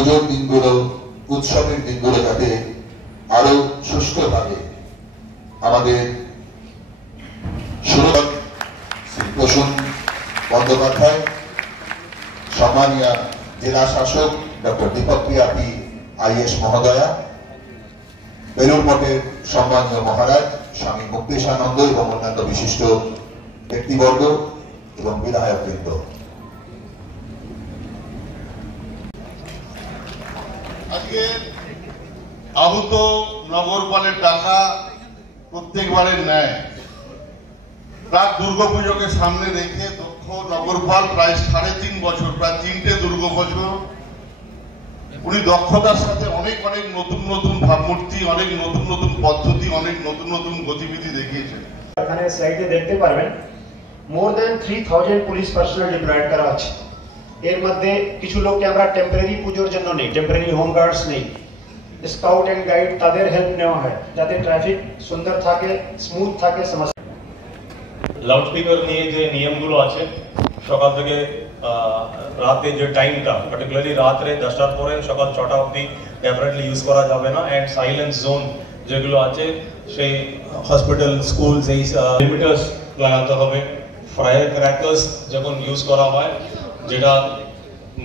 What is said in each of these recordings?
পুজোর দিনগুলো, উৎসবের দিনগুলো যাতে আরো সুষ্ঠুভাবে আমাদের শুরু শ্রী প্রসূন বন্দ্যোপাধ্যায়, সম্মানীয় জেলা শাসক ডক্টর দীপক প্রিয়াপি আইএস মহোদয়া, বেলুর মঠের সম্মানীয় মহারাজ স্বামী মুক্তেশানন্দ এবং অন্যান্য বিশিষ্ট ব্যক্তিবর্গ এবং বিধায়কবৃন্দ, আজকে আহত নগরপালের টাকা প্রত্যেকবারের ন্যায় প্রাক দুর্গাপুজোকে সামনে রেখে দক্ষ নগরপাল প্রায় 3.5 বছর, প্রায় 3টে দুর্গাপুজো উনি দক্ষতার সাথে অনেক নতুন নতুন ভাবমূর্তি, অনেক নতুন নতুন পদ্ধতি, অনেক নতুন নতুন গতিবিধি দেখিয়েছেন। এখানে স্লাইডে দেখতে পারবেন মোর দেন 3000 পুলিশ পার্সোনাল ডিপ্লয়েড করা আছে। এর মধ্যে কিছু লোককে আমরা টেম্পোরারি পুজোর জন্য নেই, টেম্পোরারি হোম গার্ডস নেই, স্কাউট এন্ড গাইড তাদের হেল্প নেওয়া হয় যাতে ট্রাফিক সুন্দর থাকে, স্মুথ থাকে। সমস্যা লাউডস্পিকার নিয়ে যে নিয়মগুলো আছে, সকাল থেকে রাতে যে টাইমটা, পার্টিকুলারলি রাত্রে 10টার পরে সকাল 6টা অবধি ডেফিনেটলি ইউজ করা যাবে না। অ্যান্ড সাইলেন্স জোন যেগুলো আছে সেই হসপিটাল, স্কুল, সেই লিমিটার্স লাগাতে হবে। ফায়ার ক্র্যাকার্স যখন ইউজ করা হয়, যেটা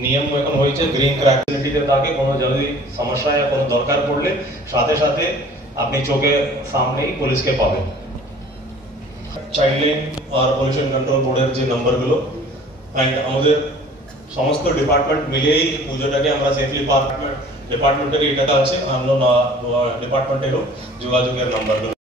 নিয়ম এখন হয়েছে গ্রিন ক্র্যাকটিতে থাকে, কোনো যদি সমস্যা या কোনো দরকার পড়লে সাথে সাথে আপনি চোখের সামনেই পুলিশকে পাবেন। চাইল্ড লাইন আর পলিউশন কন্ট্রোল বোর্ডের যে নাম্বারগুলো, অ্যান্ড আমাদের সমস্ত ডিপার্টমেন্ট মিলেই পুজোটাকে আমরা সেফলি ডিপার্টমেন্টের এটা আছে, আমরা ডিপার্টমেন্টেরও যোগাযোগের নাম্বারগুলো।